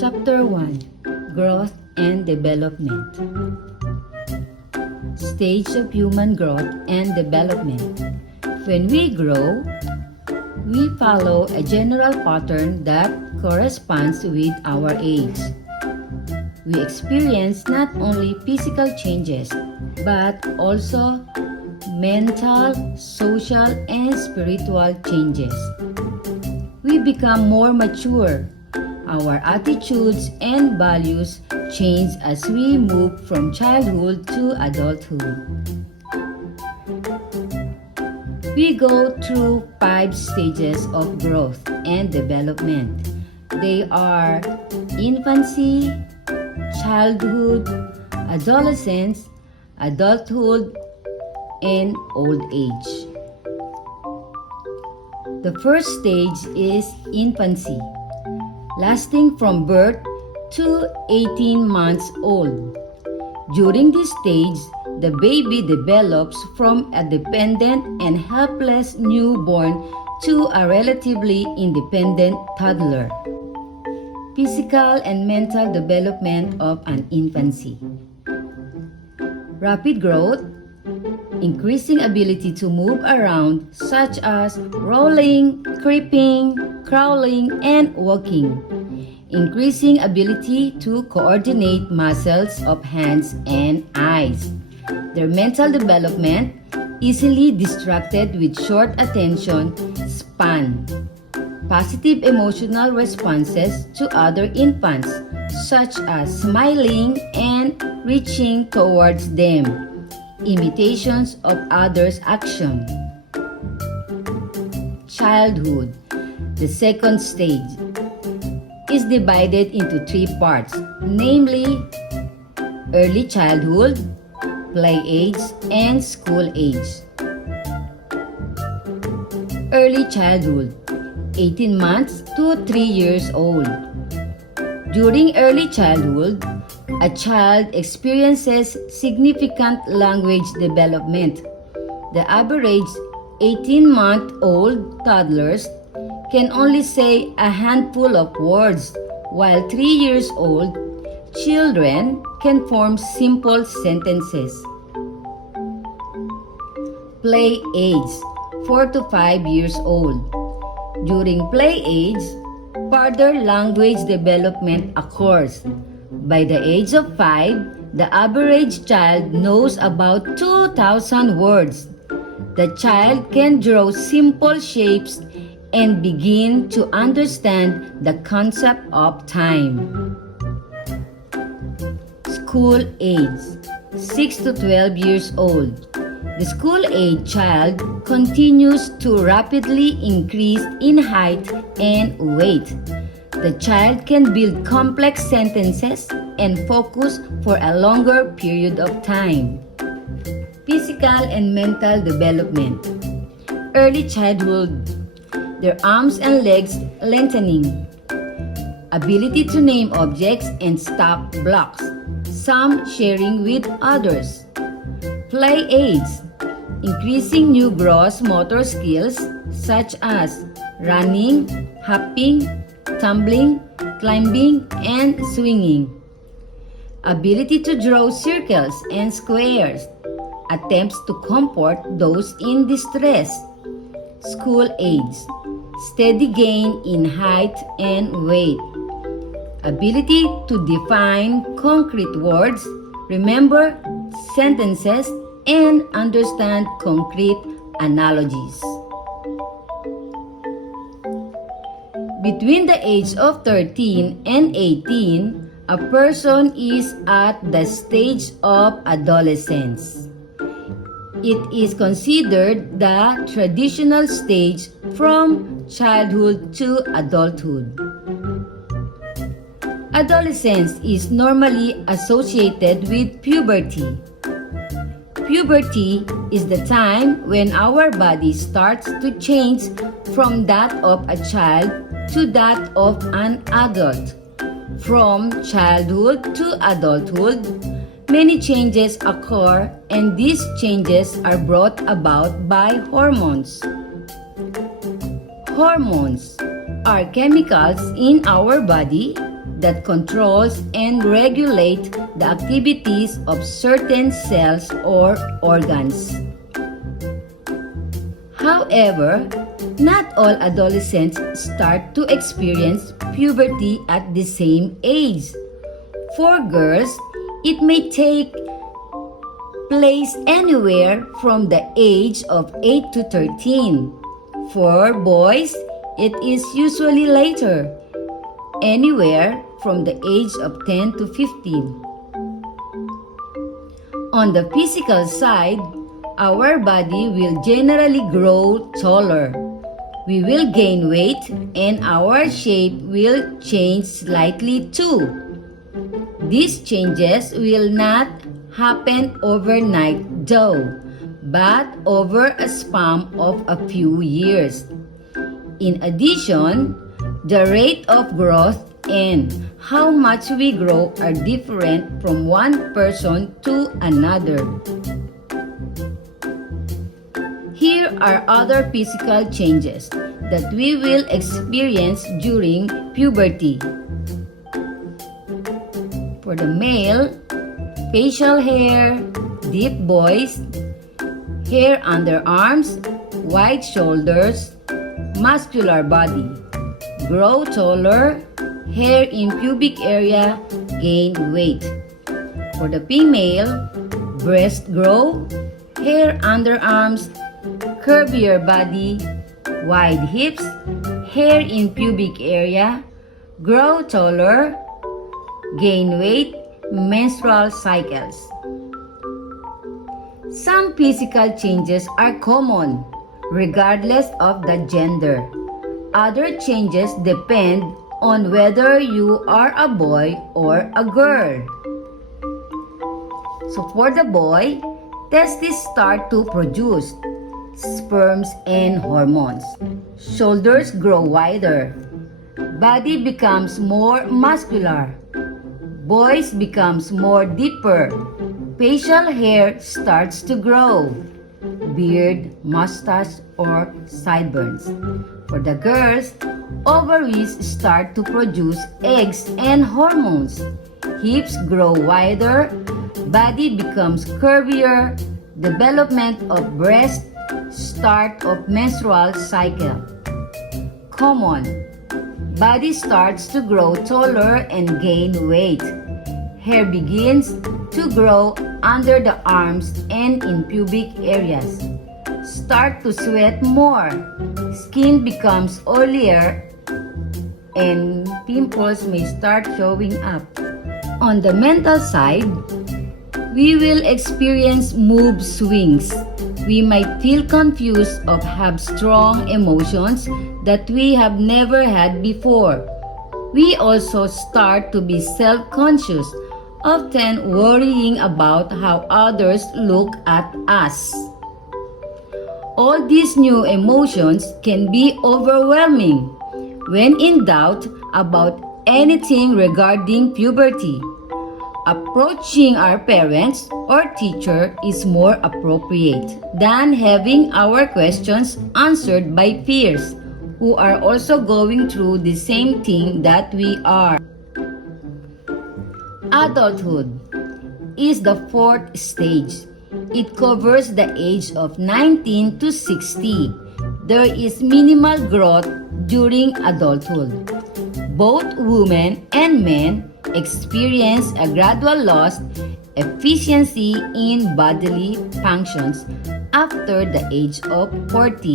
Chapter 1: Growth and Development. Stage of human growth and development. When we grow, we follow a general pattern that corresponds with our age. We experience not only physical changes, but also mental, social, and spiritual changes. We become more mature. Our attitudes and values change as we move from childhood to adulthood. We go through 5 stages of growth and development. They are infancy, childhood, adolescence, adulthood, and old age. The first stage is infancy, lasting from birth to 18 months old. During this stage, the baby develops from a dependent and helpless newborn to a relatively independent toddler. Physical and mental development of an infancy. Rapid growth, increasing ability to move around such as rolling, creeping, crawling, and walking. Increasing ability to coordinate muscles of hands and eyes. Their mental development, easily distracted with short attention span. Positive emotional responses to other infants, such as smiling and reaching towards them. Imitations of others' action. Childhood, the second stage, is divided into 3 parts, namely early childhood, play age, and school age. Early childhood, 18 months to 3 years old. During early childhood, a child experiences significant language development. The average 18-month-old toddlers can only say a handful of words, while 3 years old children can form simple sentences. Play age, 4 to 5 years old. During play age, further language development occurs. By the age of 5, the average child knows about 2,000 words. The child can draw simple shapes and begin to understand the concept of time. School age, 6 to 12 years old. The school age child continues to rapidly increase in height and weight. The child can build complex sentences and focus for a longer period of time. Physical and mental development. Early childhood, their arms and legs lengthening. Ability to name objects and stack blocks, some sharing with others. Play age, increasing new gross motor skills such as running, hopping, tumbling, climbing, and swinging. Ability to draw circles and squares. Attempts to comfort those in distress. School age. Steady gain in height and weight. Ability to define concrete words, remember sentences, and understand concrete analogies. Between the age of 13 and 18, a person is at the stage of adolescence. It is considered the transitional stage from childhood to adulthood. Adolescence is normally associated with puberty. Puberty is the time when our body starts to change from that of a child to that of an adult. From childhood to adulthood, many changes occur, and these changes are brought about by hormones. Hormones are chemicals in our body that controls and regulates the activities of certain cells or organs. However, not all adolescents start to experience puberty at the same age. For girls, it may take place anywhere from the age of 8 to 13. For boys, it is usually later, anywhere from the age of 10 to 15. On the physical side, our body will generally grow taller. We will gain weight and our shape will change slightly too. These changes will not happen overnight though, but over a span of a few years. In addition, the rate of growth and how much we grow are different from one person to another. Here are other physical changes that we will experience during puberty. For the male, facial hair, deep voice, hair under arms, wide shoulders, muscular body, grow taller, hair in pubic area, gain weight. For the female, breast grow, hair under arms, curvier body, wide hips, hair in pubic area, grow taller, gain weight, menstrual cycles. Some physical changes are common, regardless of the gender. Other changes depend on whether you are a boy or a girl. So for the boy, testes start to produce sperms and hormones. Shoulders grow wider. Body becomes more muscular. Voice becomes more deeper. Facial hair starts to grow. Beard, mustache, or sideburns. For the girls, ovaries start to produce eggs and hormones. Hips grow wider. Body becomes curvier. Development of breast. Start of menstrual cycle. Common. Body starts to grow taller and gain weight. Hair begins to grow under the arms and in pubic areas. Start to sweat more. Skin becomes oilier and pimples may start showing up. On the mental side, we will experience mood swings. We might feel confused or have strong emotions that we have never had before. We also start to be self-conscious, often worrying about how others look at us. All these new emotions can be overwhelming when in doubt about anything regarding puberty. Approaching our parents or teacher is more appropriate than having our questions answered by peers who are also going through the same thing that we are. Adulthood is the fourth stage. It covers the age of 19 to 60. There is minimal growth during adulthood. Both women and men experience a gradual loss efficiency in bodily functions after the age of 40.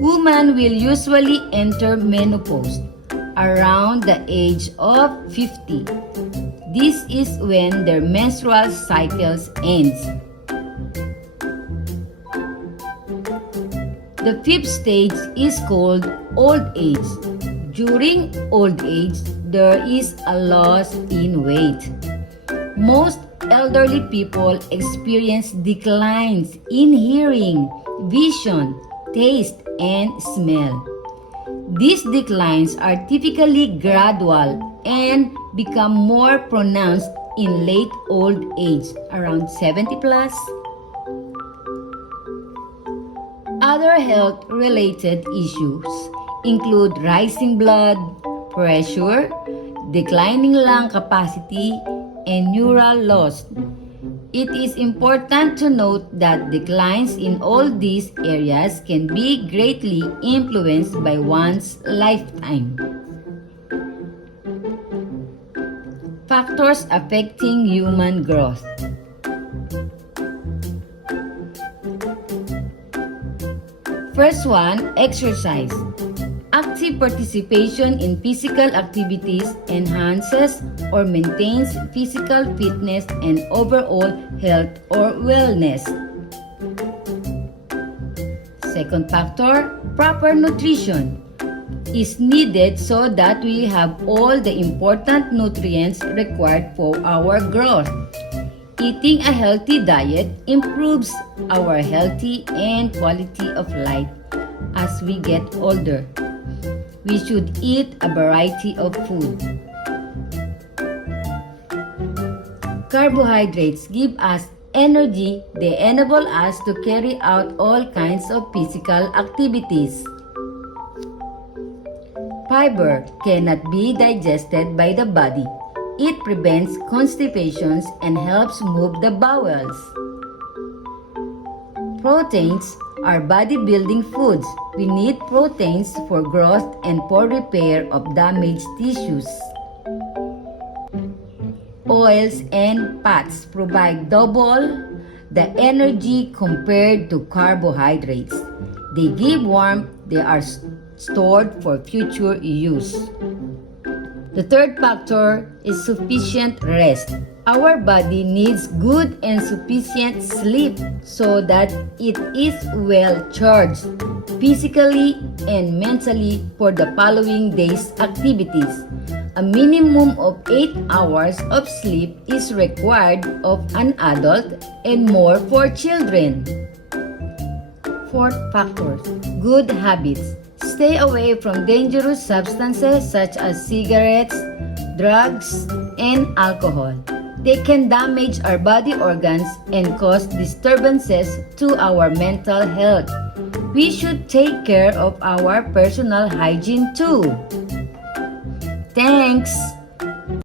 Women will usually enter menopause around the age of 50. This is when their menstrual cycles ends. The fifth stage is called old age. During old age, there is a loss in weight. Most elderly people experience declines in hearing, vision, taste, and smell. These declines are typically gradual and become more pronounced in late old age, around 70 plus. Other Other health-related issues include rising blood pressure, declining lung capacity, and neural loss. It is important to note that declines in all these areas can be greatly influenced by one's lifetime. Factors affecting human growth. First one, exercise. Active participation in physical activities enhances or maintains physical fitness and overall health or wellness. Second factor, proper nutrition is needed so that we have all the important nutrients required for our growth. Eating a healthy diet improves our healthy and quality of life as we get older. We should eat a variety of food. Carbohydrates give us energy. They enable us to carry out all kinds of physical activities. Fiber cannot be digested by the body. It prevents constipations and helps move the bowels. Proteins are body-building foods. We need proteins for growth and for repair of damaged tissues. Oils and fats provide double the energy compared to carbohydrates. They give warmth. They are stored for future use. The third factor is sufficient rest. Our body needs good and sufficient sleep so that it is well charged physically and mentally for the following day's activities. A minimum of 8 hours of sleep is required of an adult and more for children. Fourth factor, good habits. Stay away from dangerous substances such as cigarettes, drugs, and alcohol. They can damage our body organs and cause disturbances to our mental health. We should take care of our personal hygiene too. Thanks!